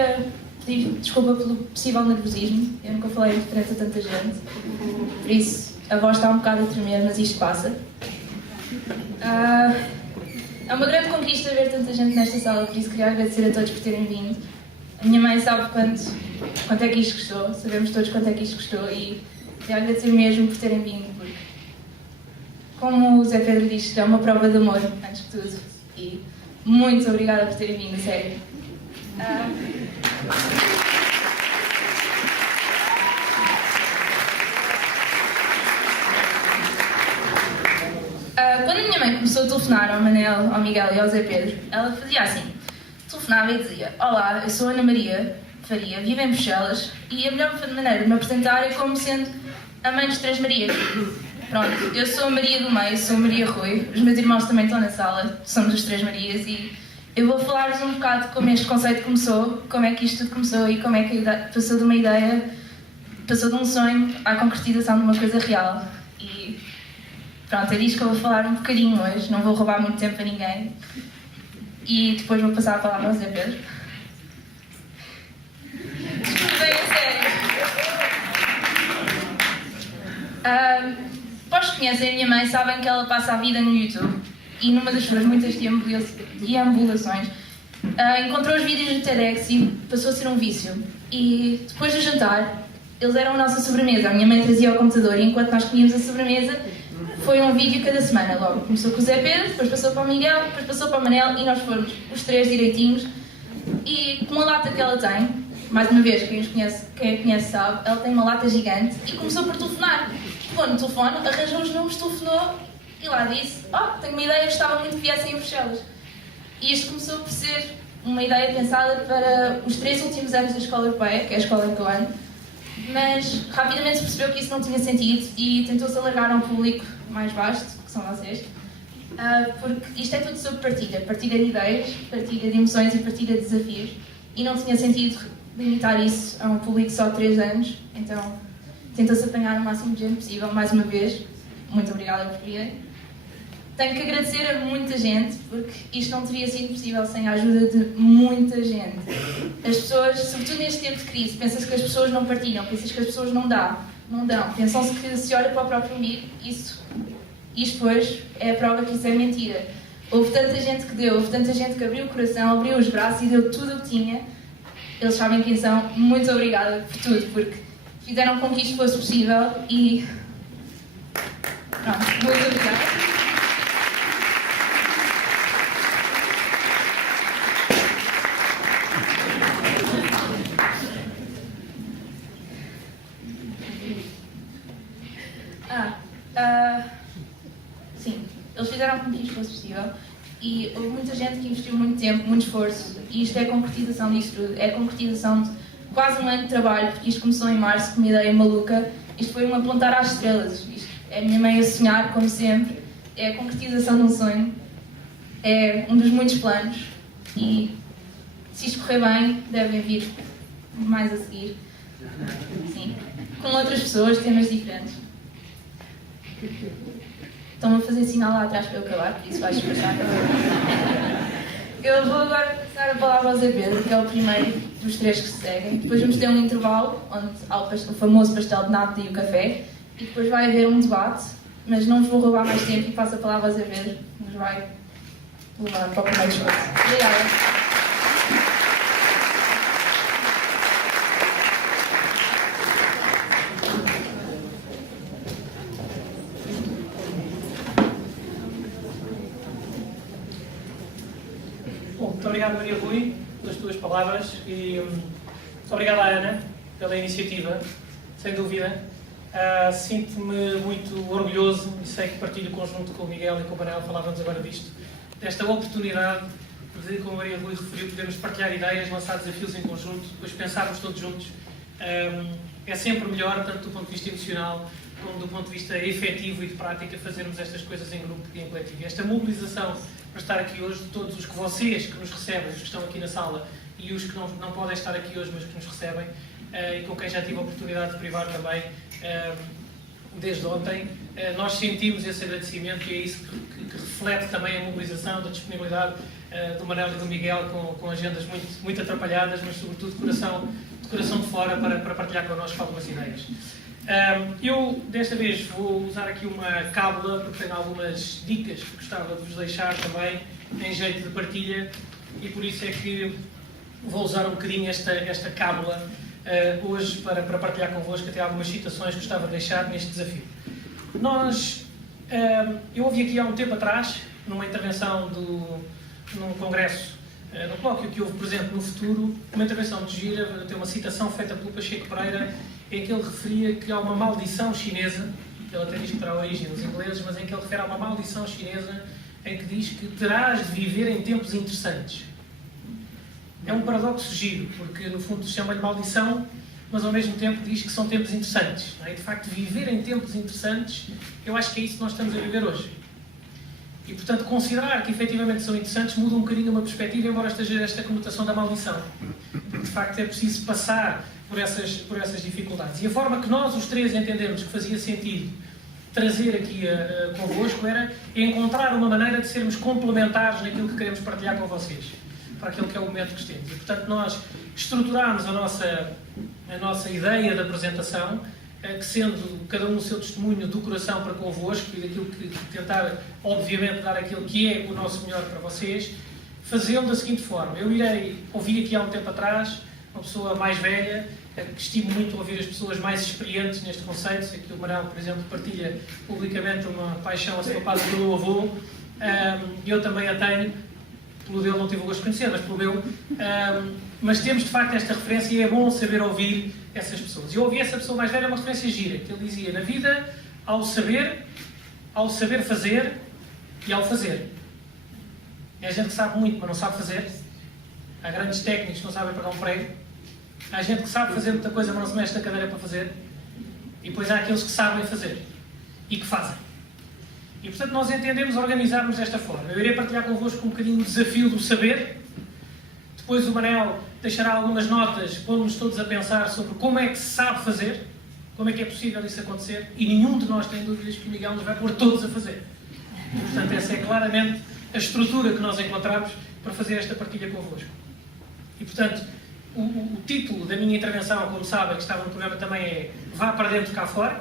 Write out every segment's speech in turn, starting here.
queria pedir desculpa pelo possível nervosismo. Eu nunca falei em frente a tanta gente. Por isso, a voz está um bocado a tremer, mas isto passa. É uma grande conquista ver tanta gente nesta sala, por isso queria agradecer a todos por terem vindo. A minha mãe sabe quanto é que isto custou, sabemos todos quanto é que isto custou e queria agradecer mesmo por terem vindo, porque, como o Zé Pedro disse, é uma prova de amor, antes de tudo. E muito obrigada por terem vindo, a sério. Quando a minha mãe começou a telefonar ao Manel, ao Miguel e ao Zé Pedro, ela fazia assim, telefonava e dizia: olá, eu sou Ana Maria Faria, vivo em Bruxelas e a melhor maneira de me apresentar é como sendo a mãe dos Três Marias. Pronto, eu sou a Maria do meio, sou a Maria Rui, os meus irmãos também estão na sala, somos as Três Marias e eu vou falar-vos um bocado de como este conceito começou, como é que isto tudo começou e como é que passou de uma ideia, passou de um sonho à concretização de uma coisa real. E pronto, é disto que eu vou falar um bocadinho hoje, não vou roubar muito tempo a ninguém. E depois vou passar a palavra ao Zé Pedro. Bem, a sério. Os que conhecem a minha mãe sabem que ela passa a vida no YouTube e numa das suas muitas deambulações encontrou os vídeos do TEDx e passou a ser um vício. E depois do jantar, eles eram a nossa sobremesa. A minha mãe trazia ao computador e enquanto nós comíamos a sobremesa, foi um vídeo cada semana. Logo começou com o Zé Pedro, depois passou para o Miguel, depois passou para o Manel e nós fomos os três direitinhos. E com a lata que ela tem, mais uma vez, quem a conhece sabe, ela tem uma lata gigante e começou por telefonar. Pegou no telefone, arranjou os números, telefonou e lá disse: tenho uma ideia, gostava muito que viessem a Bruxelas. E isto começou por ser uma ideia pensada para os 3 últimos anos da Escola Europeia, que é a escola em que eu ando, mas rapidamente se percebeu que isso não tinha sentido e tentou-se alargar a um público mais vasto, que são vocês, porque isto é tudo sobre partilha de ideias, partilha de emoções e partilha de desafios, e não tinha sentido limitar isso a um público só de 3 anos, então tentou-se apanhar o máximo de gente possível. Mais uma vez, muito obrigada por virem. Tenho que agradecer a muita gente, porque isto não teria sido possível sem a ajuda de muita gente. As pessoas, sobretudo neste tempo de crise, pensam-se que as pessoas não partilham, pensam-se que as pessoas não dão. Pensam-se que se olha para o próprio amigo, isto depois é a prova que isso é mentira. Houve tanta gente que deu, houve tanta gente que abriu o coração, abriu os braços e deu tudo o que tinha. Eles sabem quem são. Muito obrigada por tudo, porque fizeram com que isto fosse possível e... Pronto, muito obrigada. Sim, eles fizeram com que isto fosse possível e houve muita gente que investiu muito tempo, muito esforço e isto é a concretização disto tudo, é a concretização de quase um ano de trabalho, porque isto começou em março com uma ideia maluca, isto foi um apontar às estrelas, isto é a minha mãe a sonhar, como sempre, é a concretização de um sonho, é um dos muitos planos e se isto correr bem, devem vir mais a seguir, sim, com outras pessoas, temas diferentes. Estão-me a fazer sinal lá atrás para eu acabar, por isso vais despachar. Eu vou agora passar a palavra ao Zé Pedro, que é o primeiro dos 3 que se seguem. Depois vamos ter um intervalo, onde há o famoso pastel de nata e o café. E depois vai haver um debate, mas não vos vou roubar mais tempo e passo a palavra ao Zé Pedro, que nos vai levar para o primeiro discurso. Obrigada. Muito obrigado, Maria Rui, pelas tuas palavras e muito obrigado à Ana pela iniciativa, sem dúvida. Sinto-me muito orgulhoso e sei que partilho conjunto com o Miguel e com o Manel, falávamos agora disto, desta oportunidade de, como a Maria Rui referiu, podermos partilhar ideias, lançar desafios em conjunto, depois pensarmos todos juntos. É sempre melhor, tanto do ponto de vista emocional como do ponto de vista efetivo e de prática, fazermos estas coisas em grupo e em coletivo. Esta mobilização para estar aqui hoje, de todos os que vocês que nos recebem, os que estão aqui na sala e os que não podem estar aqui hoje, mas que nos recebem, e com quem já tive a oportunidade de privar também desde ontem, nós sentimos esse agradecimento e é isso que reflete também a mobilização, da disponibilidade do Manel e do Miguel com agendas muito atrapalhadas, mas sobretudo de coração de fora para partilhar connosco algumas ideias. Eu, desta vez, vou usar aqui uma cábula, porque tenho algumas dicas que gostava de vos deixar também, em jeito de partilha, e por isso é que vou usar um bocadinho esta cábula hoje para partilhar convosco até algumas citações que gostava de deixar neste desafio. Eu ouvi aqui há um tempo atrás, numa intervenção num congresso, no colóquio que houve presente no futuro, uma intervenção de gira, tem uma citação feita pelo Pacheco Pereira, em que ele referia que há uma maldição chinesa, ele até diz que terá origem nos ingleses, mas em que ele refere a uma maldição chinesa em que diz que terás de viver em tempos interessantes. É um paradoxo giro, porque no fundo se chama-lhe maldição, mas ao mesmo tempo diz que são tempos interessantes. Não é? E de facto, viver em tempos interessantes, eu acho que é isso que nós estamos a viver hoje. E portanto, considerar que efetivamente são interessantes muda um bocadinho uma perspectiva, embora esteja esta conotação da maldição. Porque de facto é preciso passar por essas dificuldades. E a forma que nós, os três, entendemos que fazia sentido trazer aqui convosco era encontrar uma maneira de sermos complementares naquilo que queremos partilhar com vocês, para aquele que é o momento que temos. E, portanto, nós estruturámos a nossa ideia de apresentação, que sendo cada um o seu testemunho do coração para convosco e daquilo que tentar, obviamente, dar aquilo que é o nosso melhor para vocês, fazê-lo da seguinte forma. Eu ouvi aqui há um tempo atrás uma pessoa mais velha, que estimo muito ouvir as pessoas mais experientes neste conceito. Aqui o Manel, por exemplo, partilha publicamente uma paixão assopado pelo meu avô, eu também a tenho. Pelo dele não tive o gosto de conhecer, mas pelo meu. Mas temos, de facto, esta referência e é bom saber ouvir essas pessoas. Eu ouvi essa pessoa mais velha uma referência gira, que ele dizia: na vida, ao saber fazer e ao fazer. É gente que sabe muito, mas não sabe fazer. Há grandes técnicos que não sabem pegar um prego. Há gente que sabe fazer muita coisa, mas não se mexe na cadeira para fazer. E depois há aqueles que sabem fazer e que fazem. E, portanto, nós entendemos organizarmos desta forma. Eu irei partilhar convosco um bocadinho o desafio do saber. Depois o Manel deixará algumas notas, pondo-nos todos a pensar sobre como é que se sabe fazer, como é que é possível isso acontecer, e nenhum de nós tem dúvidas que o Miguel nos vai pôr todos a fazer. E, portanto, essa é claramente a estrutura que nós encontramos para fazer esta partilha convosco. E, portanto, o título da minha intervenção, como sabem, que estava no programa também é Vá para dentro, cá fora.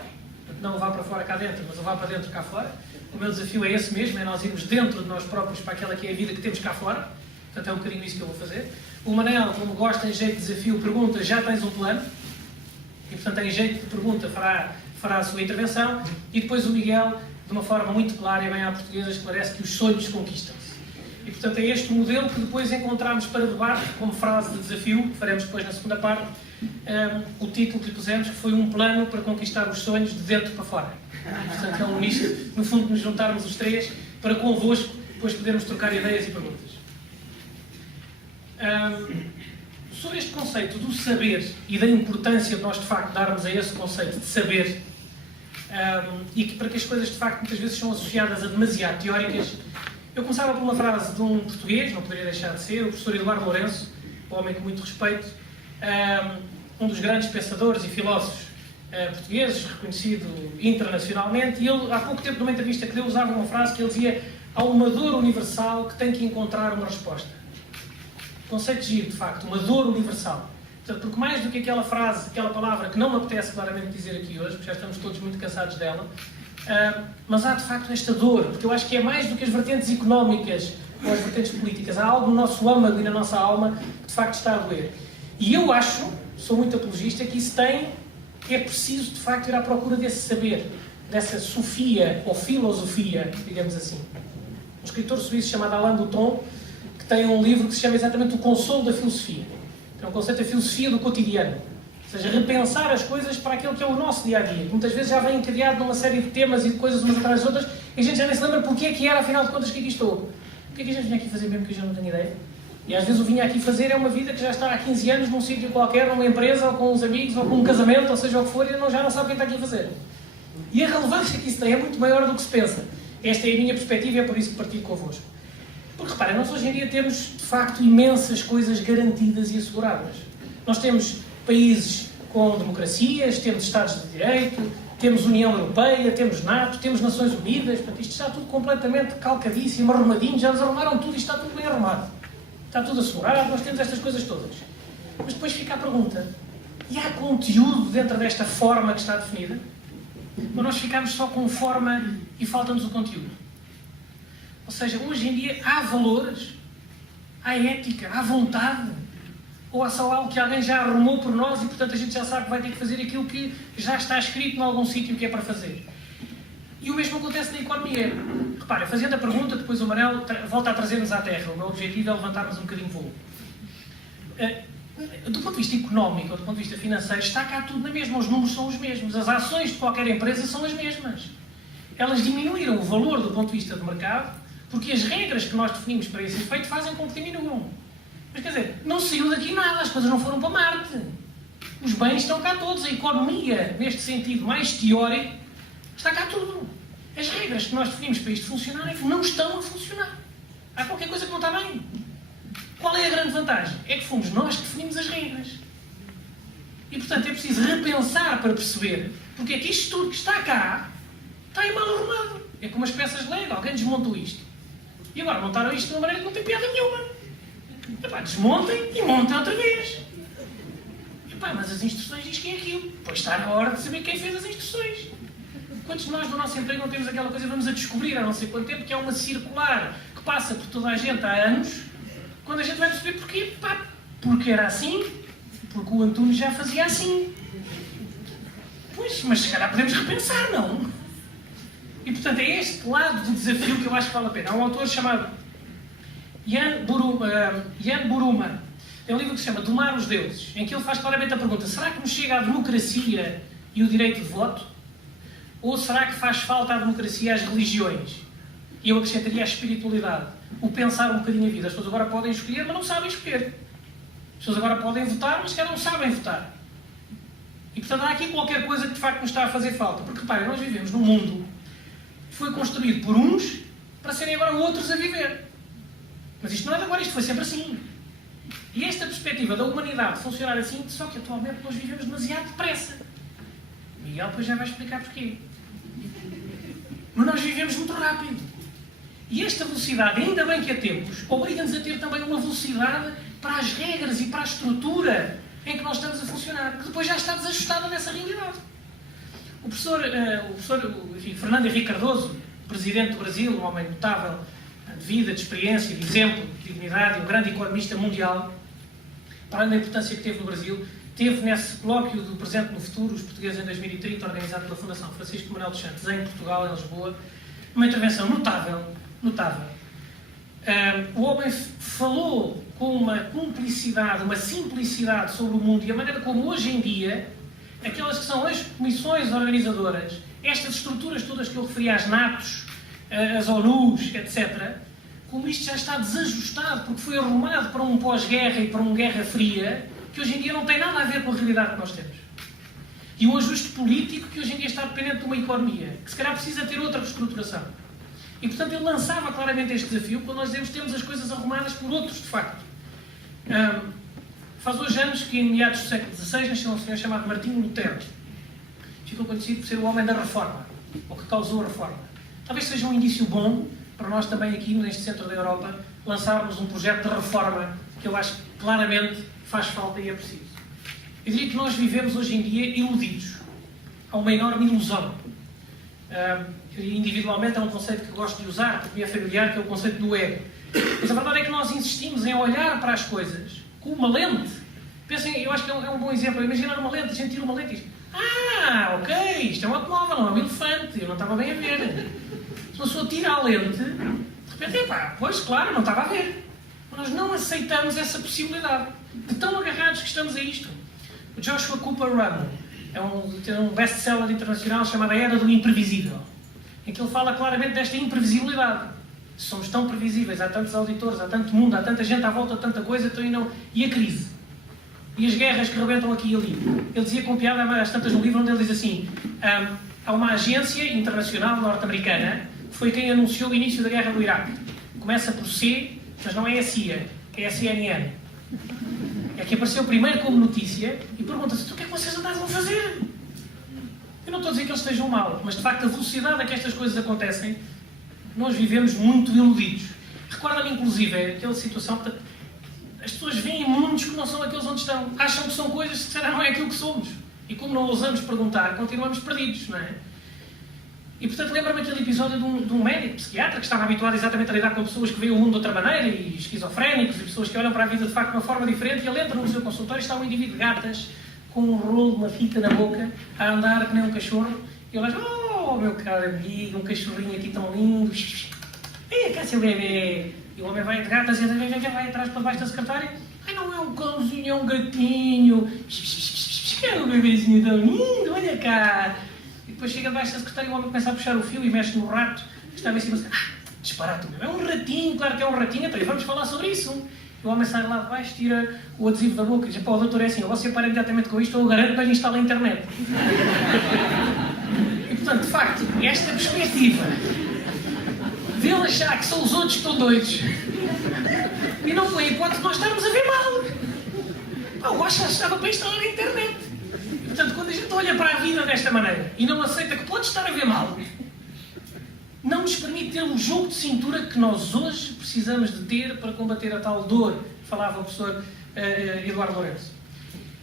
Não vá para fora, cá dentro, mas vá para dentro, cá fora. O meu desafio é esse mesmo, é nós irmos dentro de nós próprios para aquela que é a vida que temos cá fora. Portanto, é um bocadinho isso que eu vou fazer. O Manel, como gosta em jeito de desafio, pergunta: já tens um plano? E, portanto, em jeito de pergunta fará a sua intervenção. E depois o Miguel, de uma forma muito clara e bem à portuguesa, esclarece que os sonhos conquistam-se. E, portanto, é este modelo que depois encontramos para debate, como frase de desafio, que faremos depois na segunda parte, o título que lhe pusemos, que foi um plano para conquistar os sonhos de dentro para fora. Portanto, é um nicho, no fundo, nos juntarmos os três para convosco depois podermos trocar ideias e perguntas. Sobre este conceito do saber e da importância de nós, de facto, darmos a esse conceito de saber, e que para que as coisas, de facto, muitas vezes são associadas a demasiado teóricas, eu começava por uma frase de um português, não poderia deixar de ser, o professor Eduardo Lourenço, um homem com muito respeito, um dos grandes pensadores e filósofos portugueses, reconhecido internacionalmente, e ele, há pouco tempo, numa entrevista que deu, usava uma frase que ele dizia: há uma dor universal que tem que encontrar uma resposta. Conceito giro, de facto, uma dor universal. Portanto, porque mais do que aquela frase, aquela palavra que não me apetece claramente dizer aqui hoje, porque já estamos todos muito cansados dela, mas há de facto esta dor, porque eu acho que é mais do que as vertentes económicas ou as vertentes políticas. Há algo no nosso âmago e na nossa alma que de facto está a doer. E eu acho, sou muito apologista, que isso é preciso de facto ir à procura desse saber, dessa sofia ou filosofia, digamos assim. Um escritor suíço chamado Alain Bouton, que tem um livro que se chama exatamente O Consolo da Filosofia. É um conceito da filosofia do cotidiano. Ou seja, repensar as coisas para aquilo que é o nosso dia-a-dia. Muitas vezes já vem encadeado numa série de temas e de coisas umas atrás das outras e a gente já nem se lembra porque é que era, afinal de contas, que aqui estou. O que é que a gente vinha aqui fazer mesmo que eu já não tenho ideia? E às vezes o vinha aqui fazer é uma vida que já está há 15 anos num sítio qualquer, numa empresa, ou com uns amigos, ou com um casamento, ou seja o que for, e já não sabe o que está aqui a fazer. E a relevância que isso tem é muito maior do que se pensa. Esta é a minha perspectiva e é por isso que partilho convosco. Porque reparem, nós hoje em dia temos, de facto, imensas coisas garantidas e asseguradas. Nós temos países com democracias, temos Estados de Direito, Temos União Europeia, temos NATO, temos Nações Unidas, portanto, isto está tudo completamente calcadíssimo, arrumadinho, já nos arrumaram tudo, isto está tudo bem arrumado. Está tudo assegurado, nós temos estas coisas todas. Mas depois fica a pergunta, e há conteúdo dentro desta forma que está definida? Ou nós ficamos só com forma e falta-nos o conteúdo? Ou seja, hoje em dia há valores, há ética, há vontade, ou há só algo que alguém já arrumou por nós e, portanto, a gente já sabe que vai ter que fazer aquilo que já está escrito em algum sítio que é para fazer. E o mesmo acontece na economia. Repara, fazendo a pergunta, depois o Manel volta a trazer-nos à Terra. O meu objetivo é levantarmos um bocadinho de voo. Do ponto de vista económico, ou do ponto de vista financeiro, está cá tudo na mesma. Os números são os mesmos. As ações de qualquer empresa são as mesmas. Elas diminuíram o valor do ponto de vista do mercado porque as regras que nós definimos para esse efeito fazem com que diminuam. Mas quer dizer, não saiu daqui nada, as coisas não foram para Marte. Os bens estão cá todos, a economia, neste sentido mais teórico, está cá tudo. As regras que nós definimos para isto funcionar é que não estão a funcionar. Há qualquer coisa que não está bem. Qual é a grande vantagem? É que fomos nós que definimos as regras. E, portanto, é preciso repensar para perceber porque é que isto tudo que está cá está aí mal arrumado. É como as peças de Lego, alguém desmontou isto. E agora montaram isto de uma maneira que não tem piada nenhuma. Epá, desmontem e montem outra vez. Epá, mas as instruções diz que é aquilo. Pois está na hora de saber quem fez as instruções. Quantos de nós no nosso emprego não temos aquela coisa, vamos a descobrir há não sei quanto tempo, que é uma circular que passa por toda a gente há anos, quando a gente vai perceber porquê? Pá, porque era assim, porque o Antunes já fazia assim. Pois, mas se calhar podemos repensar, não? E portanto é este lado do desafio que eu acho que vale a pena. Há um autor chamado Jan Buruma, tem um livro que se chama Domar os Deuses, em que ele faz claramente a pergunta: será que nos chega a democracia e o direito de voto? Ou será que faz falta a democracia às religiões? E eu acrescentaria a espiritualidade, o pensar um bocadinho a vida. As pessoas agora podem escolher, mas não sabem escolher. As pessoas agora podem votar, mas sequer não sabem votar. E portanto há aqui qualquer coisa que de facto nos está a fazer falta. Porque reparem, nós vivemos num mundo que foi construído por uns para serem agora outros a viver. Mas isto não é de agora, isto foi sempre assim. E esta perspectiva da humanidade funcionar assim, só que atualmente nós vivemos demasiado depressa. Miguel depois já vai explicar porquê. Mas nós vivemos muito rápido. E esta velocidade, ainda bem que a temos, obriga-nos a ter também uma velocidade para as regras e para a estrutura em que nós estamos a funcionar, que depois já está desajustada nessa realidade. O professor Fernando Henrique Cardoso, presidente do Brasil, um homem notável de vida, de experiência, de exemplo, de dignidade, um grande economista mundial, para além da importância que teve no Brasil, teve nesse colóquio do Presente no Futuro, os portugueses em 2030, organizado pela Fundação Francisco Manuel dos Santos, em Portugal, em Lisboa, uma intervenção notável. O homem falou com uma cumplicidade, uma simplicidade sobre o mundo e a maneira como hoje em dia, aquelas que são as comissões organizadoras, estas estruturas todas que eu referi, às NATOs, as ONUs, etc., como isto já está desajustado, porque foi arrumado para um pós-guerra e para uma guerra fria, que hoje em dia não tem nada a ver com a realidade que nós temos. E um ajuste político que hoje em dia está dependente de uma economia, que se calhar precisa ter outra reestruturação. E, portanto, ele lançava claramente este desafio quando nós dizemos que temos as coisas arrumadas por outros, de facto. Faz hoje anos que, em meados do século XVI, nasceu um senhor chamado Martinho Lutero. Ficou conhecido por ser o homem da reforma, ou que causou a reforma. Talvez seja um indício bom para nós também aqui, neste centro da Europa, lançarmos um projeto de reforma que eu acho que claramente faz falta e é preciso. Eu diria que nós vivemos hoje em dia iludidos. Há uma enorme ilusão. Individualmente é um conceito que eu gosto de usar, porque me é familiar, que é o conceito do ego. Mas a verdade é que nós insistimos em olhar para as coisas com uma lente. Pensem, eu acho que é um bom exemplo. Imaginar uma lente, a gente tira uma lente e diz: ok, isto é um automóvel, não é um elefante, eu não estava bem a ver. Se uma pessoa tira a lente, de repente, pois claro, não estava a ver. Mas nós não aceitamos essa possibilidade. De tão agarrados que estamos a isto. O Joshua Cooper Rummel tem um best-seller internacional chamado A Era do Imprevisível, em que ele fala claramente desta imprevisibilidade. Somos tão previsíveis, há tantos auditores, há tanto mundo, há tanta gente à volta de tanta coisa, então e a crise? E as guerras que rebentam aqui e ali? Ele dizia com piada, às tantas no livro, onde ele diz assim: há uma agência internacional norte-americana que foi quem anunciou o início da guerra do Iraque. Começa por C, mas não é a CIA, é a CNN. É que apareceu primeiro como notícia e pergunta-se: o que é que vocês andavam a fazer? Eu não estou a dizer que eles estejam mal, mas de facto a velocidade a que estas coisas acontecem, nós vivemos muito iludidos. Recorda-me inclusive aquela situação, portanto, as pessoas veem mundos que não são aqueles onde estão, acham que são coisas que será não é aquilo que somos. E como não ousamos perguntar, continuamos perdidos, não é? E portanto lembra-me aquele episódio de um médico, psiquiatra, que estava habituado exatamente a lidar com pessoas que veem o mundo de outra maneira, e esquizofrénicos, e pessoas que olham para a vida de facto de uma forma diferente, e ele entra no seu consultório e está um indivíduo de gatas, com um rolo, uma fita na boca, a andar que nem um cachorro, e ele diz, oh meu caro amigo, um cachorrinho aqui tão lindo, vem cá seu bebê. E o homem vai de gatas e vai atrás para baixo da secretária, ai não é um cãozinho, é um gatinho, é um bebezinho tão lindo, olha cá. E depois chega debaixo da secretária e o homem começa a puxar o fio e mexe no rato que estava em cima assim, disparate, é um ratinho, claro que é um ratinho, então vamos falar sobre isso. E o homem sai lá de baixo, tira o adesivo da boca e diz, pá, o doutor é assim, você para imediatamente com isto, eu garanto que lhe instala a internet. E portanto, de facto, esta perspectiva de ele achar que são os outros que estão doidos e não foi a hipótese de nós estarmos a ver mal. Pá, eu acho que estava para instalar a internet. E, portanto, quando a gente olha para a vida desta maneira e não aceita que pode estar a ver mal, não nos permite ter um jogo de cintura que nós hoje precisamos de ter para combater a tal dor, falava o professor Eduardo Lourenço.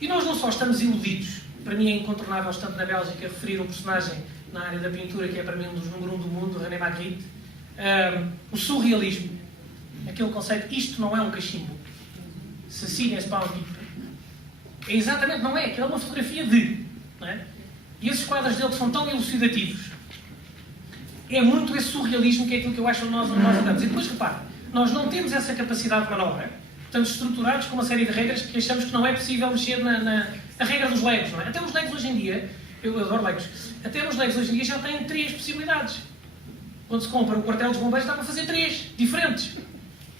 E nós não só estamos iludidos, para mim é incontornável, estando na Bélgica, referir um personagem na área da pintura que é para mim um dos número 1 do mundo, René Magritte, o surrealismo, aquele conceito, isto não é um cachimbo, ceci n'est pas un pipe. É exatamente, não é, aquilo é uma fotografia de, não é? E esses quadros dele que são tão elucidativos, é muito esse surrealismo que é aquilo que eu acho que nós andamos. E depois, repare, nós não temos essa capacidade de manobra, estamos estruturados com uma série de regras que achamos que não é possível mexer na regra dos legos, não é? Até os legos hoje em dia, eu adoro legos, até os legos hoje em dia já têm 3 possibilidades. Quando se compra o quartel dos bombeiros dá para fazer 3 diferentes.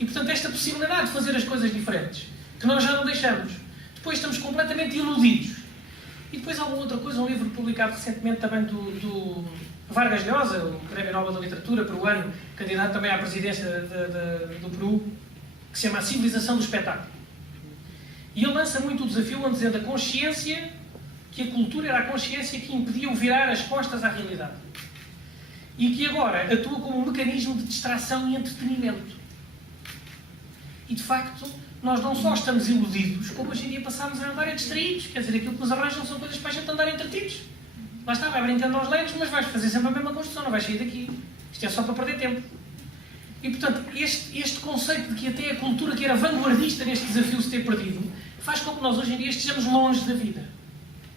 E portanto esta possibilidade de fazer as coisas diferentes, que nós já não deixamos, depois estamos completamente iludidos. E depois alguma outra coisa, um livro publicado recentemente também do Vargas Llosa, o Prémio Nobel da Literatura, peruano, candidato também à presidência do Peru, que se chama A Civilização do Espetáculo. E ele lança muito o desafio onde dizendo a consciência, que a cultura era a consciência que impedia o virar as costas à realidade. E que agora atua como um mecanismo de distração e entretenimento. E de facto, nós não só estamos iludidos, como hoje em dia passamos a andar distraídos. Quer dizer, aquilo que nos arranjam são coisas para a gente andar entretidos. Lá está, vai brincando aos legos, mas vais fazer sempre a mesma construção, não vais sair daqui. Isto é só para perder tempo. E portanto, este conceito de que até a cultura que era vanguardista neste desafio se ter perdido, faz com que nós hoje em dia estejamos longe da vida.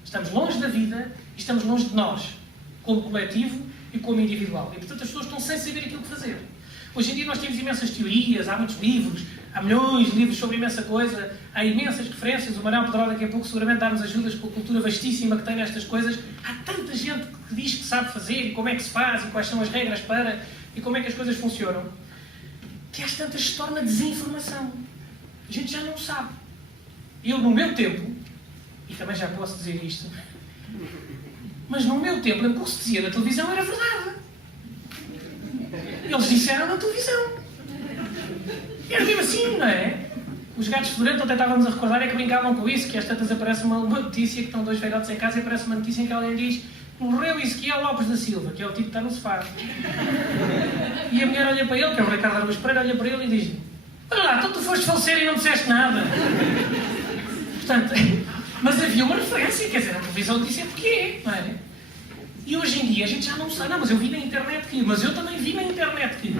Estamos longe da vida e estamos longe de nós, como coletivo e como individual. E portanto as pessoas estão sem saber aquilo que fazer. Hoje em dia nós temos imensas teorias, há muitos livros, há milhões de livros sobre imensa coisa, há imensas referências, o Manuel Pedrosa daqui a pouco seguramente dá-nos ajudas com a cultura vastíssima que tem nestas coisas. Há tanta gente que diz que sabe fazer e como é que se faz e quais são as regras para e como é que as coisas funcionam, que às tantas se torna desinformação. A gente já não sabe. Eu no meu tempo, e também já posso dizer isto, mas no meu tempo, o que se dizia na televisão era verdade. Eles disseram na televisão. Era mesmo assim, não é? Os gatos fedorentos, até estávamos a recordar, é que brincavam com isso, que às tantas aparece uma notícia, que estão 2 velhotes em casa e aparece uma notícia em que alguém diz morreu Ezequiel Lopes da Silva, que é o tipo que está no sofá. E a mulher olha para ele, que é o Ricardo Araújo Pereira, olha para ele e diz olha lá, então tu foste falecer e não disseste nada. Portanto, mas havia uma referência, quer dizer, a televisão disse porquê, não é? E hoje em dia a gente já não sabe, não, mas eu vi na internet que, mas eu também vi na internet que,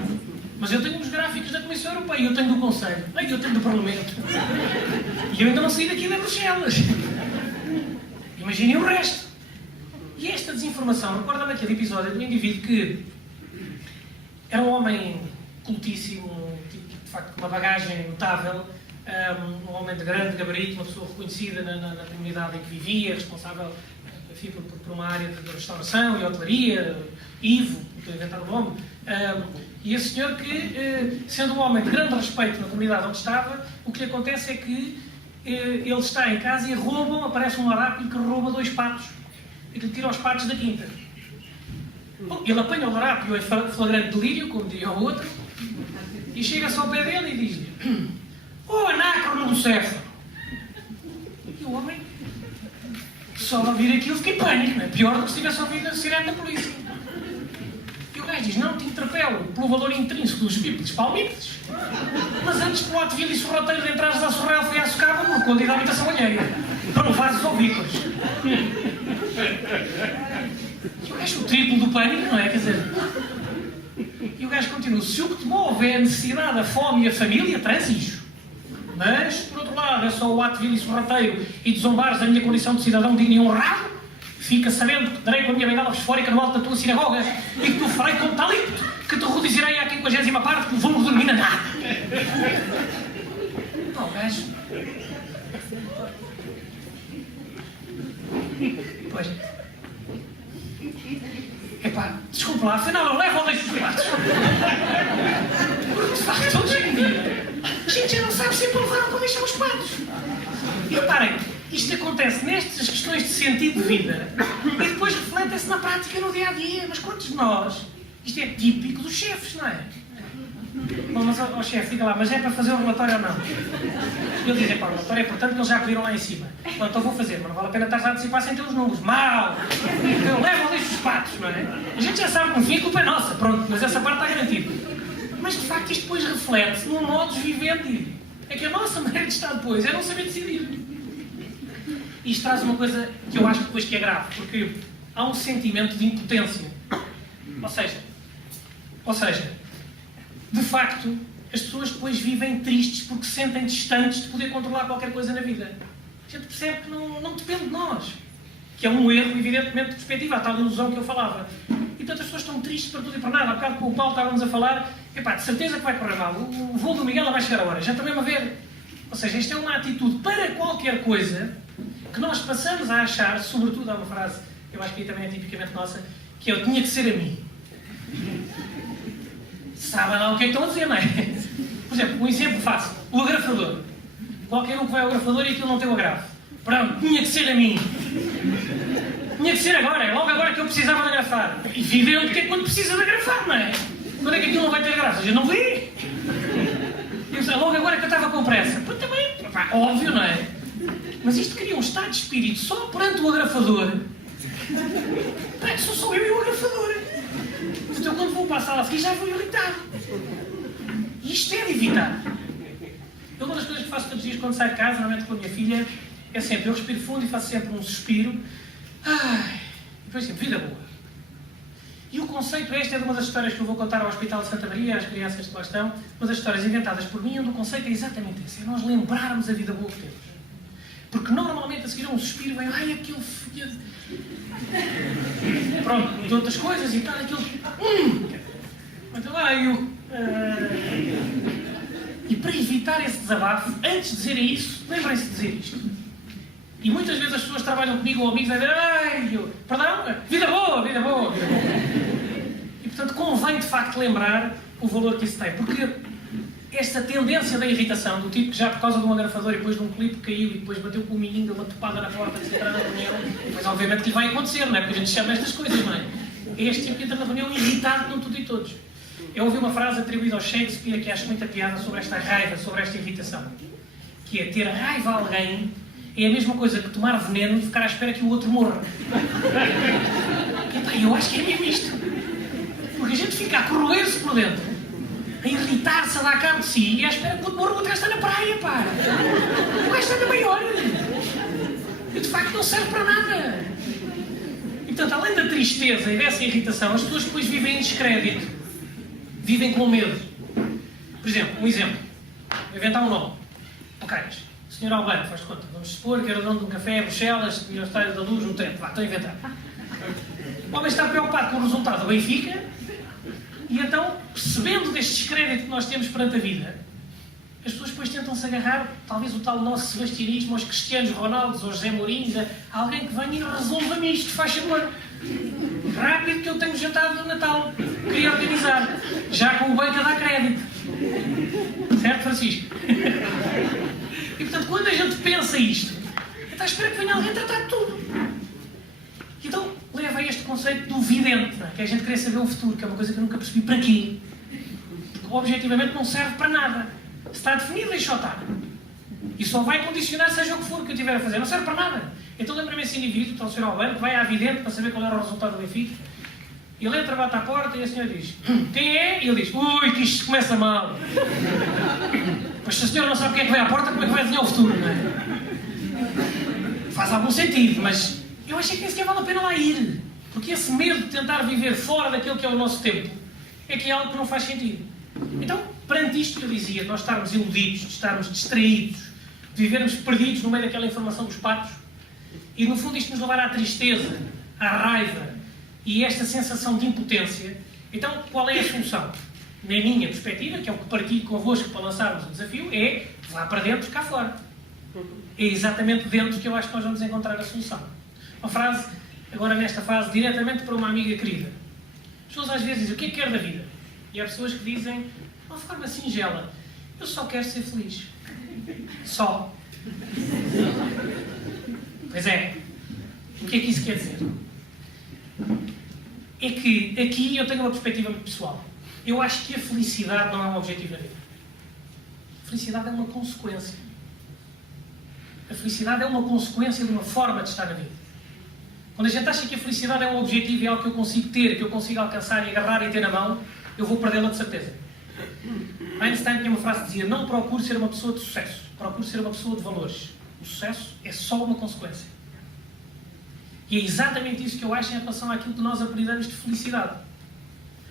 mas eu tenho os gráficos da Comissão Europeia, eu tenho do Conselho, eu tenho do Parlamento. E eu ainda não saí daqui de Bruxelas. Imaginem o resto. E esta desinformação, recorda-me aquele episódio de um indivíduo que era um homem cultíssimo, de facto com uma bagagem notável, um homem de grande gabarito, uma pessoa reconhecida na comunidade em que vivia, responsável enfim, por uma área de restauração e hotelaria, Ivo, estou a inventar o nome, e esse senhor que, sendo um homem de grande respeito na comunidade onde estava, o que lhe acontece é que ele está em casa e aparece um larápio que rouba 2 patos e que lhe tira os patos da quinta. Bom, ele apanha o larápio em flagrante delírio, como diria o outro, e chega-se ao pé dele e diz-lhe oh, anacrono do céfalo! E o homem Só de ouvir aquilo fiquei em pânico, não é? Pior do que se tivesse ouvido a sirene da polícia. E o gajo diz, não te interpelo pelo valor intrínseco dos pípedes palmípedes, mas antes pelo ato vil e sorrateiro de entrares à Sorrel foi à socava por conta da habitação alheia, para não fazer os ouvícolas. E o gajo o triplo do pânico, não é? Quer dizer... E o gajo continua, se o que te move é a necessidade, a fome e a família, transijo. Mas, por outro lado, é só o ato vil e sorrateiro e de zombares da minha condição de cidadão digno e honrado, fica sabendo que darei com a minha bengala fosfórica no alto da tua sinagoga e que tu farei como talito, que te reduzirei à 50ª parte que vou-me dormir na nada. Então, o gajo... Pois... Epá, desculpe lá, afinal eu levo ou deixo os pratos? Porque, de facto, hoje em dia, a gente já não sabe se é para levar ou para deixar os pratos. E reparem, isto acontece nestas questões de sentido de vida e depois reflete-se na prática no dia-a-dia. Mas quantos de nós? Isto é típico dos chefes, não é? Bom, mas, ó chefe, diga lá, mas é para fazer o relatório ou não? E ele diz, pá, o relatório é importante que eles já pediram lá em cima. Bom, então vou fazer, mas não vale a pena estar a antecipar sem ter os números. Mal! Eu levo ou deixo os patos, não é? A gente já sabe que no fim a culpa é nossa, pronto, mas essa parte está garantida. Mas de facto isto depois reflete-se num modus vivendi. É que a nossa maneira de estar depois é não saber decidir. Isto traz uma coisa que eu acho depois que é grave, porque há um sentimento de impotência. Ou seja, de facto, as pessoas depois vivem tristes porque se sentem distantes de poder controlar qualquer coisa na vida. A gente percebe que não depende de nós. Que é um erro, evidentemente, de perspectiva, a tal ilusão que eu falava. E portanto as pessoas estão tristes para tudo e para nada. Há bocado com o Paulo estávamos a falar, epá, de certeza que vai correr mal. O voo do Miguel vai chegar a hora, já está mesmo a ver. Ou seja, isto é uma atitude para qualquer coisa que nós passamos a achar, sobretudo há uma frase, eu acho que aí também é tipicamente nossa, que é o tinha que ser a mim. Sabem lá o que é que estão a dizer, não é? Por exemplo, um exemplo fácil. O agrafador. Qualquer um que vai ao agrafador e aquilo não tem o agrafo. Pronto, tinha que ser a mim. Tinha que ser agora, é logo agora que eu precisava de agrafar. Evidente que é quando precisa de agrafar, não é? Quando é que aquilo não vai ter agrafo? A gente não vê. É logo agora que eu estava com pressa. Pois também, pá, óbvio, não é? Mas isto cria um estado de espírito só perante o agrafador. Pá, sou eu e o agrafador. Então quando vou para a sala a seguir já vou irritado. E isto é de evitar. Eu, uma das coisas que faço todos os dias quando saio de casa, normalmente com a minha filha, é sempre, eu respiro fundo e faço sempre um suspiro. Ai, e depois sempre, vida boa. E o conceito este é de uma das histórias que eu vou contar ao Hospital de Santa Maria, às crianças que lá estão, uma das histórias inventadas por mim, onde o conceito é exatamente esse, é nós lembrarmos a vida boa que temos. Porque normalmente a seguir a um suspiro vem, ai, aquele filho... Pronto, de outras coisas e tal, aquele... Então, E para evitar esse desabafo, antes de dizerem isso, lembrem-se de dizer isto. E muitas vezes as pessoas trabalham comigo ou amigos a dizer, perdão, vida boa, vida boa, vida boa. E portanto convém de facto lembrar o valor que isso tem, porque esta tendência da irritação, do tipo que já por causa de um agrafador e depois de um clipe caiu e depois bateu com o menino, deu uma topada na porta de entrar na reunião, depois obviamente que lhe vai acontecer, não é? Porque a gente chama estas coisas, não é? É este tipo que entra na reunião irritado com tudo e todos. Eu ouvi uma frase atribuída ao Shakespeare que acho muita piada sobre esta raiva, sobre esta irritação, que é ter raiva a alguém é a mesma coisa que tomar veneno e ficar à espera que o outro morra. Epá, eu acho que é mesmo isto. Porque a gente fica a corroer-se por dentro, a irritar-se, a dar cabo de si e à espera que o outro morra, o outro está na praia, pá. O gajo está na maior. E de facto não serve para nada. E portanto, além da tristeza e dessa irritação, as pessoas depois vivem em descrédito. Vivem com medo. Por exemplo, um exemplo. Vou inventar um nome. Ok, Sr. Albano, faz de conta. Vamos supor que era dono de um café em Bruxelas, tinha o Estádio da Luz, um tempo. Vá, estou a inventar. O homem está preocupado com o resultado do Benfica e então, percebendo deste descrédito que nós temos perante a vida, as pessoas depois tentam-se agarrar, talvez o tal nosso sebastianismo, aos Cristianos Ronaldos, aos José Mourinhos, a alguém que venha e resolva-me isto, faz favor. Rápido que eu tenho jantar de Natal. Queria organizar. Já com o banco a dar crédito. Certo, Francisco? E portanto, quando a gente pensa isto, está à espera que venha alguém tratar de tudo. Então, leva a este conceito do vidente, que é a gente querer saber o futuro, que é uma coisa que eu nunca percebi para quê. Porque objetivamente não serve para nada. Se está definido, deixa-o estar. E só vai condicionar seja o que for que eu estiver a fazer. Não serve para nada. Então lembra-me esse indivíduo, está o senhor Albano, que vai à vidente para saber qual era o resultado do Benfica. Ele entra, bate à porta e a senhora diz: quem é? E ele diz: ui, que isto começa mal. Pois se a senhora não sabe quem é que vai à porta, como é que vai adivinhar o futuro, não é? Faz algum sentido, mas eu achei que nem sequer vale a pena lá ir. Porque esse medo de tentar viver fora daquilo que é o nosso tempo é que é algo que não faz sentido. Então, perante isto que eu dizia, nós estarmos iludidos, de estarmos distraídos, de vivermos perdidos no meio daquela informação dos patos, e no fundo isto nos levar à tristeza, à raiva e esta sensação de impotência, então qual é a solução? Na minha perspectiva, que é o que partilho convosco para lançarmos o desafio, é vá para dentro, cá fora. É exatamente dentro que eu acho que nós vamos encontrar a solução. Uma frase, agora nesta fase, diretamente para uma amiga querida. As pessoas às vezes dizem: o que é que quer da vida? E há pessoas que dizem, de uma forma singela: eu só quero ser feliz. Só. Pois é. O que é que isso quer dizer? É que aqui eu tenho uma perspectiva muito pessoal. Eu acho que a felicidade não é um objetivo da vida. A felicidade é uma consequência. A felicidade é uma consequência de uma forma de estar na vida. Quando a gente acha que a felicidade é um objetivo e é algo que eu consigo ter, que eu consigo alcançar e agarrar e ter na mão, eu vou perdê-la de certeza. Einstein tinha uma frase que dizia: não procure ser uma pessoa de sucesso, procure ser uma pessoa de valores. O sucesso é só uma consequência. E é exatamente isso que eu acho em relação àquilo que nós apelidamos de felicidade.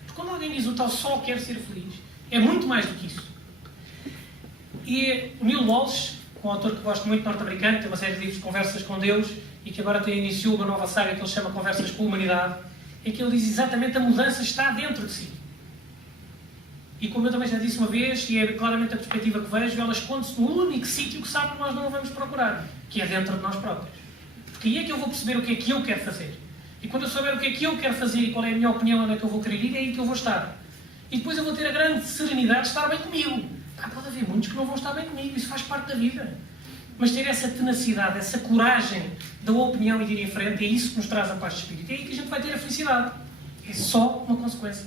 Porque quando alguém diz o tal só quer ser feliz, é muito mais do que isso. E o Neil Walsh, um autor que gosto muito, norte-americano, tem uma série de livros, Conversas com Deus, e que agora iniciou uma nova saga que ele chama Conversas com a Humanidade, em que ele diz exatamente a mudança está dentro de si. E como eu também já disse uma vez, e é claramente a perspectiva que vejo, ela esconde-se no único sítio que sabe que nós não a vamos procurar, que é dentro de nós próprios. Porque aí é que eu vou perceber o que é que eu quero fazer. E quando eu souber o que é que eu quero fazer e qual é a minha opinião, onde é que eu vou querer ir, é aí que eu vou estar. E depois eu vou ter a grande serenidade de estar bem comigo. Pode haver muitos que não vão estar bem comigo, isso faz parte da vida. Mas ter essa tenacidade, essa coragem da opinião e de ir em frente, é isso que nos traz a paz de espírito. É aí que a gente vai ter a felicidade. É só uma consequência.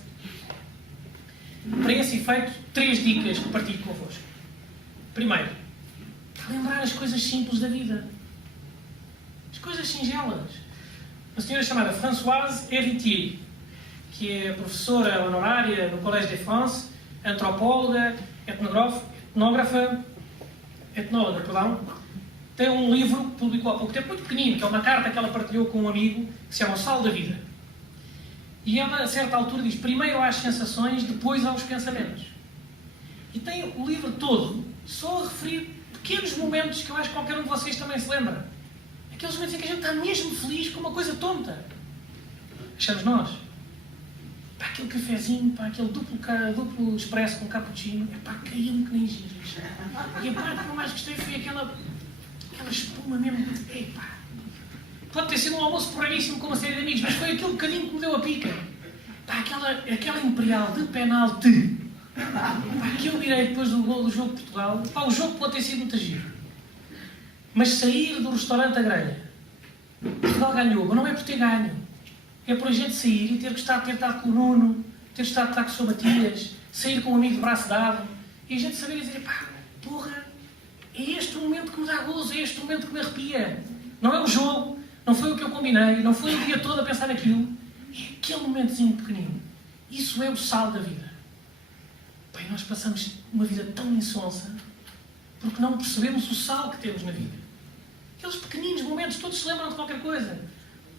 Para esse efeito, 3 dicas que partilho convosco. Primeiro, lembrar as coisas simples da vida. As coisas singelas. Uma senhora chamada Françoise Héritier, que é professora honorária no Collège de France, antropóloga, etnóloga, tem um livro que publicou há pouco tempo, muito pequenino, que é uma carta que ela partilhou com um amigo, que se chama O Sal da Vida. E ela, a certa altura, diz: primeiro há as sensações, depois há os pensamentos. E tem o livro todo só a referir pequenos momentos que eu acho que qualquer um de vocês também se lembra. Aqueles momentos em que a gente está mesmo feliz com uma coisa tonta. Achamos nós. Pá, aquele cafezinho, pá, aquele duplo expresso com cappuccino, pá, caiu-me que nem giz. E a parte que eu mais gostei foi aquela espuma mesmo. Epá. Pode ter sido um almoço porreiríssimo com uma série de amigos, mas foi aquele bocadinho que me deu a pica. Pá, aquela Imperial de penalti. Pá, que eu virei depois do gol do jogo de Portugal. Pá, o jogo pode ter sido muito giro. Mas sair do restaurante à grelha. Portugal ganhou, mas não é por ter ganho. É por a gente sair e ter estado com o Nuno, ter estado com o Sr. Matias, sair com um amigo de braço dado, e a gente saber dizer: pá, porra, é este o momento que me dá gozo, é este o momento que me arrepia. Não é o jogo, não foi o que eu combinei, não foi o dia todo a pensar naquilo. É aquele momentozinho pequenino. Isso é o sal da vida. Bem, nós passamos uma vida tão insonsa porque não percebemos o sal que temos na vida. Aqueles pequeninos momentos, todos se lembram de qualquer coisa.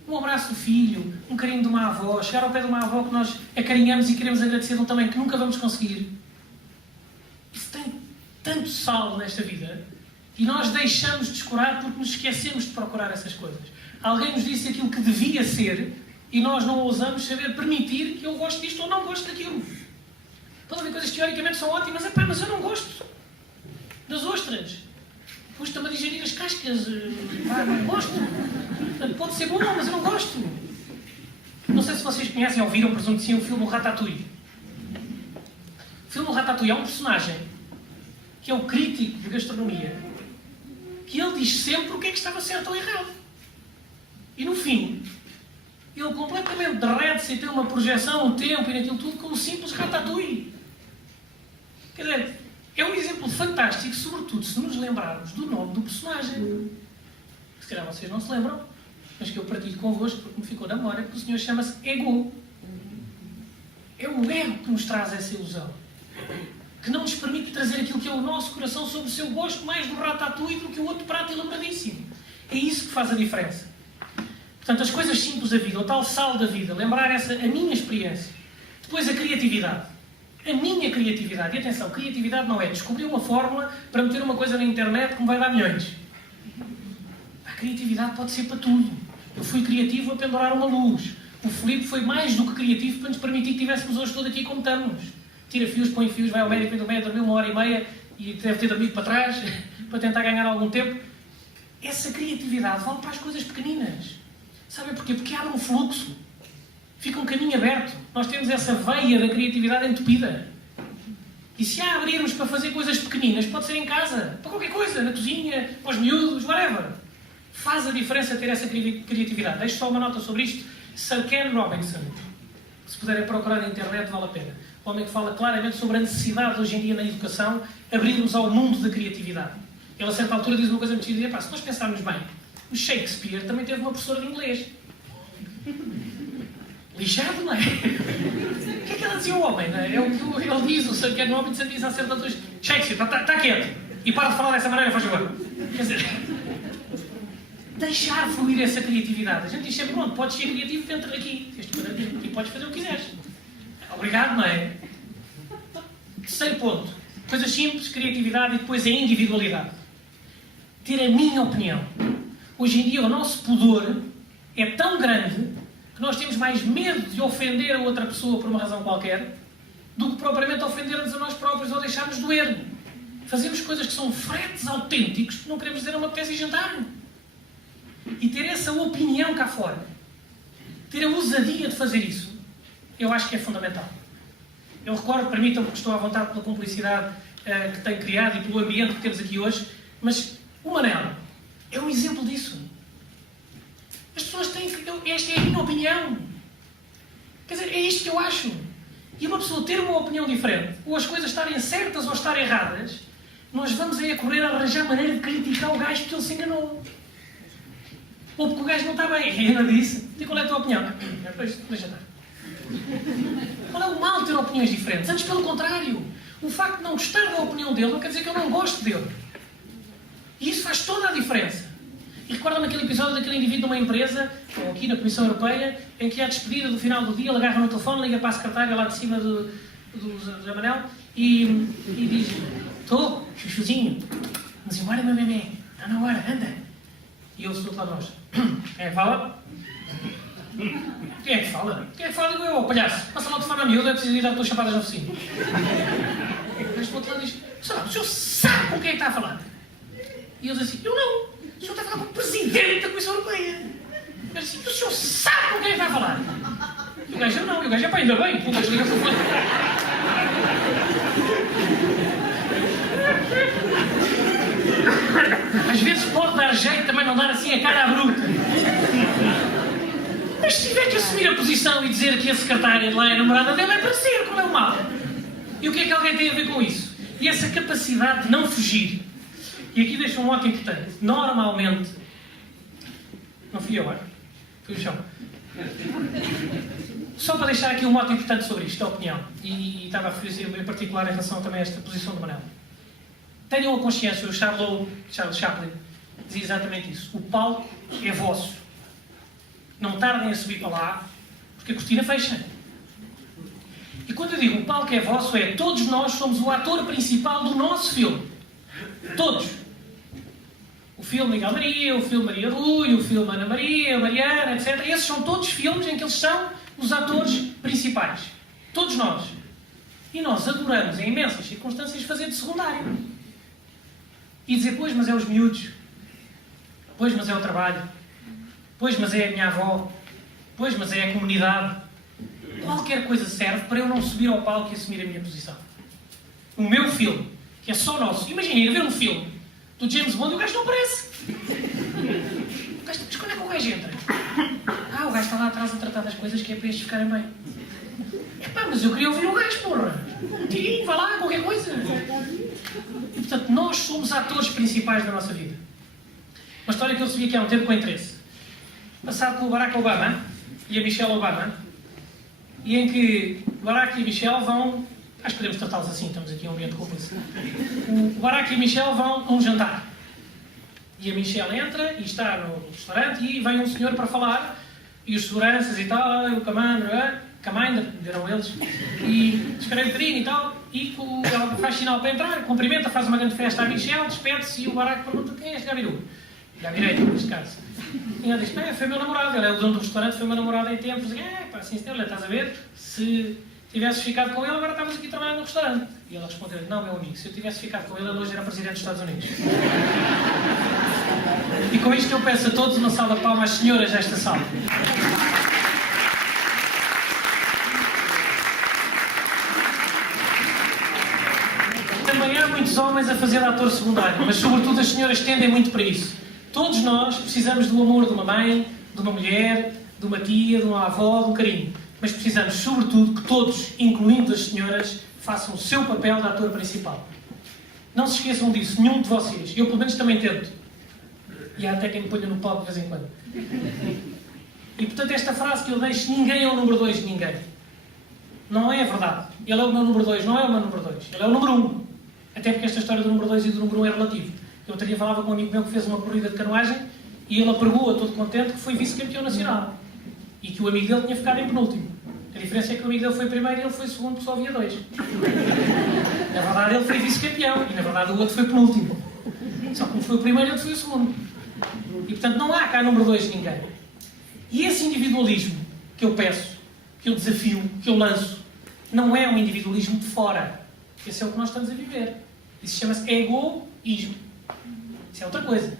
Um abraço do filho, um carinho de uma avó, chegar ao pé de uma avó que nós acarinhamos e queremos agradecer de um tamanho que nunca vamos conseguir. Isso tem tanto sal nesta vida e nós deixamos de escorar porque nos esquecemos de procurar essas coisas. Alguém nos disse aquilo que devia ser e nós não ousamos saber permitir que eu gosto disto ou não gosto daquilo. Pode haver coisas que teoricamente são ótimas, mas eu não gosto das ostras. Custa-me a digerir as cascas. Não gosto. Pode ser bom, mas eu não gosto. Não sei se vocês conhecem ou viram, presumo que sim, o filme Ratatouille. O filme Ratatouille é um personagem que é o crítico de gastronomia, que ele diz sempre o que é que estava certo ou errado. E no fim, ele completamente derrete-se e tem uma projeção, um tempo e naquilo tudo, como um simples Ratatouille. Quer dizer, É um exemplo fantástico, sobretudo se nos lembrarmos do nome do personagem. Se calhar vocês não se lembram, mas que eu partilho convosco porque me ficou na memória, porque o senhor chama-se Ego. É o ego que nos traz essa ilusão. Que não nos permite trazer aquilo que é o nosso coração sobre o seu gosto mais do ratatouille do que o outro prato elaboradíssimo. É isso que faz a diferença. Portanto, as coisas simples da vida, o tal sal da vida, lembrar a minha experiência. Depois a criatividade. A minha criatividade. E atenção, criatividade não é descobrir uma fórmula para meter uma coisa na internet que me vai dar milhões. A criatividade pode ser para tudo. Eu fui criativo a pendurar uma luz. O Filipe foi mais do que criativo para nos permitir que estivéssemos hoje todos aqui como estamos. Tira fios, põe fios, vai ao médico, vem do médico, dormiu 1h30 e deve ter dormido para trás para tentar ganhar algum tempo. Essa criatividade vale para as coisas pequeninas. Sabem porquê? Porque abre um fluxo. Fica um caminho aberto. Nós temos essa veia da criatividade entupida. E se a abrirmos para fazer coisas pequeninas, pode ser em casa, para qualquer coisa, na cozinha, para os miúdos, whatever. Faz a diferença ter essa criatividade. Deixo só uma nota sobre isto. Sir Ken Robinson. Se puderem procurar na internet, vale a pena. O homem que fala claramente sobre a necessidade hoje em dia na educação abrirmos ao mundo da criatividade. Ele a certa altura diz uma coisa muito gira. Se nós pensarmos bem, o Shakespeare também teve uma professora de inglês. Lixado, não é? O que é que ela dizia ao homem? Não é? É o que ele diz, o Sir Ken Robinson diz a certa altura: Shakespeare, está quieto. E para de falar dessa maneira, faz favor. Quer dizer, deixar fluir essa criatividade. A gente diz sempre: pronto, podes ser criativo, entra aqui. Este quadradinho e podes fazer o que quiseres. Obrigado, não é? Terceiro ponto. Coisas simples, criatividade e depois a individualidade. Ter a minha opinião. Hoje em dia o nosso pudor é tão grande que nós temos mais medo de ofender a outra pessoa por uma razão qualquer do que propriamente ofender-nos a nós próprios ou deixar-nos doer. Fazemos coisas que são fretes autênticos que não queremos dizer a uma peça e jantar. E ter essa opinião cá fora, ter a ousadia de fazer isso, eu acho que é fundamental. Eu recordo, permitam-me que estou à vontade pela cumplicidade que tenho criado e pelo ambiente que temos aqui hoje, mas o Manel é um exemplo disso. As pessoas têm que... Esta é a minha opinião. Quer dizer, é isto que eu acho. E uma pessoa ter uma opinião diferente, ou as coisas estarem certas ou estarem erradas, nós vamos aí a correr a arranjar maneira de criticar o gajo porque ele se enganou. Ou porque o gajo não está bem. E ainda disse: e qual é a tua opinião? Depois, deixa estar. Qual é o mal de ter opiniões diferentes? Antes, pelo contrário. O facto de não gostar da opinião dele não quer dizer que eu não gosto dele. E isso faz toda a diferença. E recordam naquele episódio daquele indivíduo de uma empresa, ou aqui na Comissão Europeia, em que há despedida do final do dia, ele agarra no telefone, liga para a secretária lá de cima do José Manel e diz: estou, chuchuzinho, mas embora, meu bebê, está na hora, anda. E eu sou lá de nós: quem é que fala? Quem é que fala? Quem é que fala? Digo eu, palhaço. Passa lá o telefone à miúda, é preciso ir dar duas chapadas na oficina. Mas o outro lado diz: o senhor sabe com quem é que está a falar? E eu diz assim: eu não. O senhor está a falar com o Presidente da Comissão Europeia. Eu disse: o senhor sabe com quem é que está a falar? E o gajo: eu não. E o gajo: é pá, ainda bem. Puta, desliga o telefone. Às vezes pode dar jeito também não dar assim a cara à bruta. Mas se tiver que assumir a posição e dizer que a secretária de lá é a namorada dele, é para ser, qual é o mal? E o que é que alguém tem a ver com isso? E essa capacidade de não fugir. E aqui deixo um mote importante. Normalmente... Não fui eu, fui o chão. Só para deixar aqui um mote importante sobre isto, a opinião. E estava a fazer em particular em relação também a esta posição do Manel. Tenham a consciência, o Charles Chaplin dizia exatamente isso. O palco é vosso. Não tardem a subir para lá, porque a cortina fecha. E quando eu digo o palco é vosso, é todos nós somos o ator principal do nosso filme. Todos. O filme Miguel Maria, o filme Maria Rui, o filme Ana Maria, Mariana, etc. Esses são todos filmes em que eles são os atores principais. Todos nós. E nós adoramos, em imensas circunstâncias, fazer de secundário. E dizer: pois, mas é os miúdos. Pois, mas é o trabalho. Pois, mas é a minha avó. Pois, mas é a comunidade. Qualquer coisa serve para eu não subir ao palco e assumir a minha posição. O meu filme, que é só nosso. Imaginem, ir ver um filme do James Bond e o gajo não aparece. O gajo, mas quando é que o gajo entra? O gajo está lá atrás a tratar das coisas que é para estes ficarem bem. Epá, mas eu queria ouvir o gajo, porra. Tirinho, vá lá, qualquer coisa. E, portanto, nós somos atores principais da nossa vida. Uma história que eu segui aqui há um tempo com interesse. Passado pelo Barack Obama e a Michelle Obama, e em que o Barack e a Michelle vão... Acho que podemos tratá-los assim, estamos aqui em um ambiente cúmplice. O Barack e a Michelle vão a um jantar. E a Michelle entra e está no restaurante e vem um senhor para falar, e os seguranças e tal, o commander, deram eles, e escreve um bocadinho e tal, e ela faz sinal para entrar, cumprimenta, faz uma grande festa à Michelle, despede-se e o Barack pergunta quem é este Gabiru? Gabireito, neste caso. E ela diz, foi meu namorado, ele é o dono do restaurante, foi meu namorado em tempos. Sim senhor, estás a ver? Se tivesses ficado com ele, agora estavas aqui trabalhando no restaurante. E ela respondeu, não, meu amigo, se eu tivesse ficado com ele hoje era presidente dos Estados Unidos. E com isto eu peço a todos uma salva de palmas às senhoras desta sala. Também há muitos homens a fazer de ator secundário, mas sobretudo as senhoras tendem muito para isso. Todos nós precisamos do amor de uma mãe, de uma mulher, de uma tia, de uma avó, de um carinho. Mas precisamos, sobretudo, que todos, incluindo as senhoras, façam o seu papel de ator principal. Não se esqueçam disso, nenhum de vocês. Eu, pelo menos, também tento. E há até quem me ponha no palco de vez em quando. E, portanto, esta frase que eu deixo, ninguém é o número 2 de ninguém. Não é verdade. Ele é o meu número 2, não é o meu número 2. Ele é o número 1. Até porque esta história do número 2 e do número 1 é relativo. Eu outro dia falava com um amigo meu que fez uma corrida de canoagem e ele apregou, todo contente, que foi vice-campeão nacional. E que o amigo dele tinha ficado em penúltimo. A diferença é que o amigo dele foi primeiro e ele foi segundo, porque só havia 2. Na verdade, ele foi vice-campeão e, na verdade, o outro foi penúltimo. Só que um foi o primeiro e o outro foi o segundo. E, portanto, não há cá número 2 de ninguém. E esse individualismo que eu peço, que eu desafio, que eu lanço, não é um individualismo de fora. Esse é o que nós estamos a viver. Isso chama-se egoísmo. Isso é outra coisa.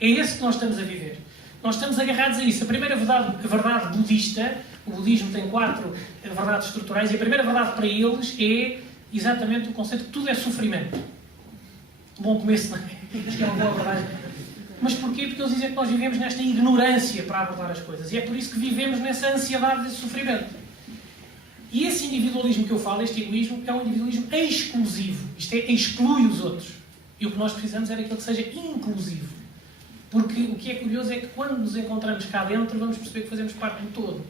É esse que nós estamos a viver. Nós estamos agarrados a isso. A primeira verdade budista, o budismo tem 4 verdades estruturais, e a primeira verdade para eles é exatamente o conceito que tudo é sofrimento. Bom começo, não é? Acho que é uma boa verdade. Mas porquê? Porque eles dizem que nós vivemos nesta ignorância para abordar as coisas. E é por isso que vivemos nessa ansiedade de sofrimento. E esse individualismo que eu falo, este egoísmo, é um individualismo exclusivo. Isto é, exclui os outros. E o que nós precisamos é daquele que seja inclusivo. Porque o que é curioso é que quando nos encontramos cá dentro, vamos perceber que fazemos parte do todo.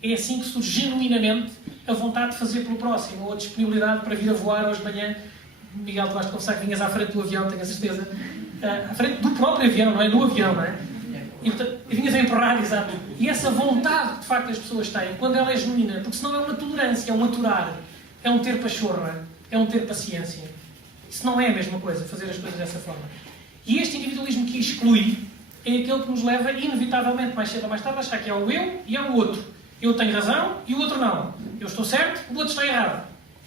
É assim que surge genuinamente a vontade de fazer pelo próximo, ou a disponibilidade para vir a voar hoje de manhã. Miguel, tu vais confessar que vinhas à frente do avião, tenho a certeza. À frente do próprio avião, não é? No avião, não é? E, portanto, vinhas a empurrar, exato. E essa vontade que de facto as pessoas têm, quando ela é genuína, porque senão é uma tolerância, é um aturar, é um ter pachorra, é um ter paciência. Isso não é a mesma coisa, fazer as coisas dessa forma. E este individualismo que exclui é aquele que nos leva, inevitavelmente, mais cedo ou mais tarde, a achar que há o eu e há o outro. Eu tenho razão e o outro não. Eu estou certo, o outro está errado.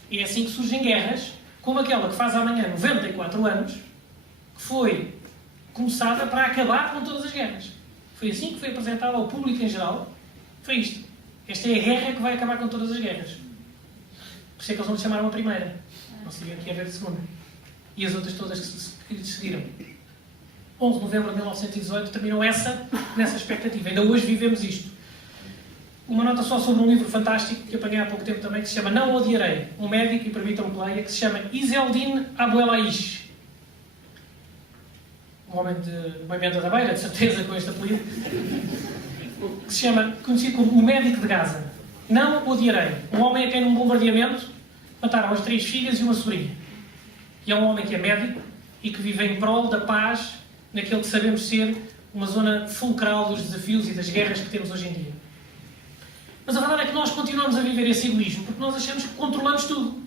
E é assim que surgem guerras, como aquela que faz amanhã 94 anos, que foi começada para acabar com todas as guerras. Foi assim que foi apresentada ao público em geral. Foi isto. Esta é a guerra que vai acabar com todas as guerras. Por isso é que eles não lhe chamaram a primeira. Não sabiam que ia haver a segunda. E as outras todas que lhe seguiram. 11 de novembro de 1918 terminou nessa expectativa. Ainda hoje vivemos isto. Uma nota só sobre um livro fantástico que apanhei há pouco tempo também, que se chama Não Odiarei. Um médico, e permitam-me que leia, que se chama Izeldin Abuelaish. Um homem de uma emenda da beira, de certeza, com este apelido. Que se chama, conhecido como o médico de Gaza. Não Odiarei. Um homem a quem num bombardeamento mataram as 3 filhas e uma sobrinha. E é um homem que é médico e que vive em prol da paz naquele que sabemos ser uma zona fulcral dos desafios e das guerras que temos hoje em dia. Mas a verdade é que nós continuamos a viver esse egoísmo porque nós achamos que controlamos tudo.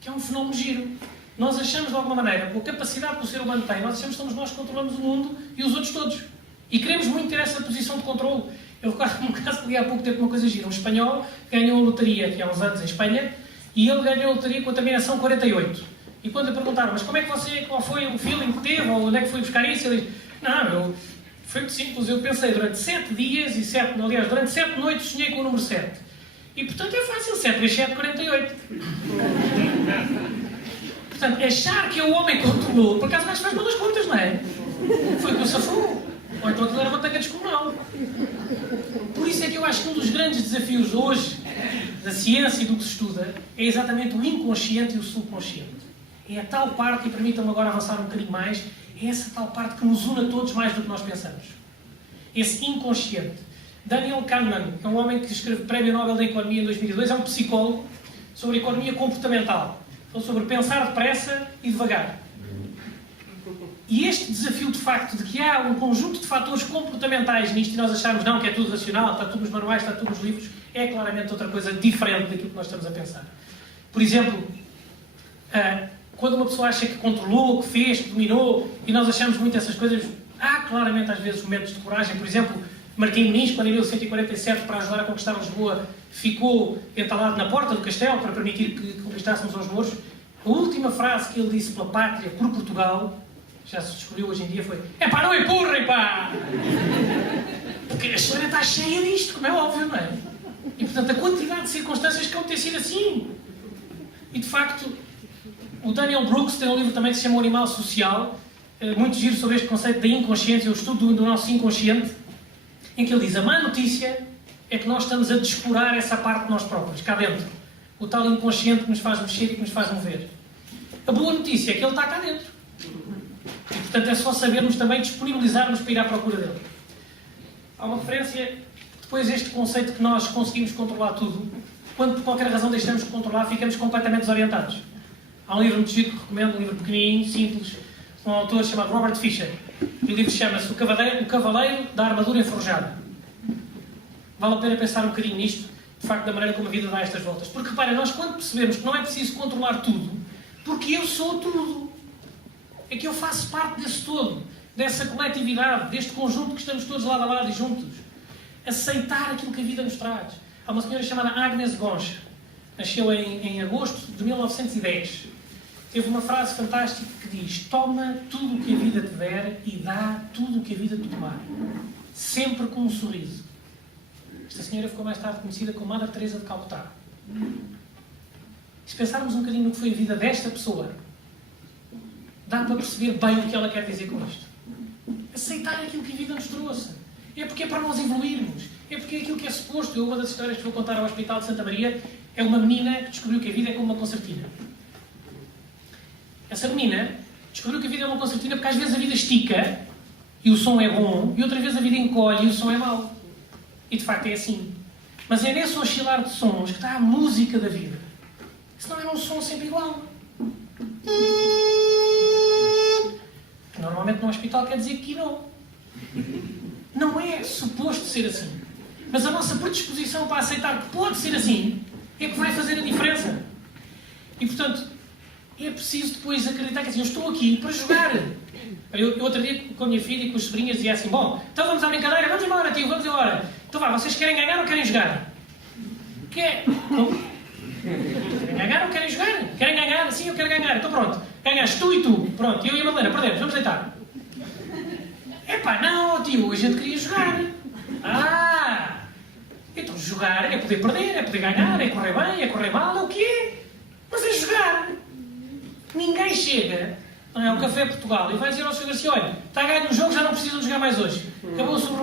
Que é um fenómeno giro. Nós achamos, de alguma maneira, com a capacidade que o ser humano tem, nós achamos que somos nós que controlamos o mundo e os outros todos. E queremos muito ter essa posição de controle. Eu recordo um caso que li há pouco tempo uma coisa gira. Um espanhol ganhou a lotaria aqui há uns anos em Espanha e ele ganhou a lotaria com a terminação 48. E quando lhe perguntaram, mas como é que qual foi o feeling que teve, ou onde é que foi buscar isso? Ele disse, não, foi muito simples, eu pensei durante 7 dias e durante 7 noites sonhei com o número 7. E portanto é fácil, 7 vezes 7, 48. Portanto, achar que é o homem que controlou, por acaso mais faz mal as contas, não é? Foi o que o safou. Ou então aquilo era uma tanga descomunal. Por isso é que eu acho que um dos grandes desafios hoje da ciência e do que se estuda é exatamente o inconsciente e o subconsciente. É a tal parte, e permitam-me agora avançar um bocadinho mais, é essa tal parte que nos une a todos mais do que nós pensamos. Esse inconsciente. Daniel Kahneman é um homem que escreve Prémio Nobel da Economia em 2002, é um psicólogo sobre economia comportamental. Então, sobre pensar depressa e devagar. E este desafio, de facto, de que há um conjunto de fatores comportamentais nisto e nós achamos não, que é tudo racional, está tudo nos manuais, está tudo nos livros, é claramente outra coisa diferente daquilo que nós estamos a pensar. Por exemplo, quando uma pessoa acha que controlou, que fez, que dominou, e nós achamos muito essas coisas, há claramente às vezes momentos de coragem. Por exemplo, Martim Moniz, quando em 1147, para ajudar a conquistar Lisboa, ficou entalado na porta do castelo para permitir que conquistássemos os mouros. A última frase que ele disse pela pátria, por Portugal, já se descobriu hoje em dia, foi: "Epá, não empurrem, pá!" Porque a história está cheia disto, como é óbvio, não é? E, portanto, a quantidade de circunstâncias que vão ter sido assim. E, de facto, o Daniel Brooks tem um livro também que se chama O Animal Social, muito giro sobre este conceito da inconsciência, o estudo do nosso inconsciente, em que ele diz: a má notícia é que nós estamos a descurar essa parte de nós próprios, cá dentro. O tal inconsciente que nos faz mexer e que nos faz mover. A boa notícia é que ele está cá dentro. E, portanto, é só sabermos também disponibilizar-nos para ir à procura dele. Há uma referência, depois, este conceito que nós conseguimos controlar tudo, quando por qualquer razão deixamos de controlar, ficamos completamente desorientados. Há um livro muito giro que recomendo, um livro pequenininho, simples, de um autor chamado Robert Fisher. E o livro chama-se O Cavaleiro da Armadura Enforjada. Vale a pena pensar um bocadinho nisto, de facto, da maneira como a vida dá estas voltas. Porque, reparem, nós quando percebemos que não é preciso controlar tudo, porque eu sou tudo, é que eu faço parte desse todo, dessa coletividade, deste conjunto que estamos todos lado a lado e juntos. Aceitar aquilo que a vida nos traz. Há uma senhora chamada Agnes Goncha, nasceu em agosto de 1910. Teve uma frase fantástica que diz: "Toma tudo o que a vida te der e dá tudo o que a vida te tomar. Sempre com um sorriso." Esta senhora ficou mais tarde conhecida como Mother Teresa de Calcutá. Se pensarmos um bocadinho no que foi a vida desta pessoa, dá para perceber bem o que ela quer dizer com isto. Aceitar aquilo que a vida nos trouxe. É porque é para nós evoluirmos. É porque é aquilo que é suposto. Uma das histórias que vou contar ao Hospital de Santa Maria é uma menina que descobriu que a vida é como uma concertina. Essa menina descobriu que a vida é uma concertina porque às vezes a vida estica e o som é bom, e outras vezes a vida encolhe e o som é mau. E de facto é assim. Mas é nesse oscilar de sons que está a música da vida. Senão era um som sempre igual. Normalmente no hospital quer dizer que não. Não é suposto ser assim. Mas a nossa predisposição para aceitar que pode ser assim é que vai fazer a diferença. E, portanto, é preciso depois acreditar que assim, eu estou aqui para jogar. Eu outro dia com a minha filha e com as sobrinhas dizia assim: "Bom, então vamos à brincadeira, vamos embora, tio, vamos embora. Então vá, vocês querem ganhar ou querem jogar?" Querem ganhar ou querem jogar? Querem ganhar? Sim, eu quero ganhar. Então pronto, ganhaste tu e tu. Pronto, eu e a Madalena, perdemos, vamos deitar. Epá, não, tio, a gente queria jogar. Então jogar é poder perder, é poder ganhar, é correr bem, é correr mal, é o quê? Mas é jogar. Ninguém chega ao Café Portugal e vai dizer ao senhor assim: "Olha, está a ganhar um jogo, já não precisam jogar mais hoje. Acabou-se o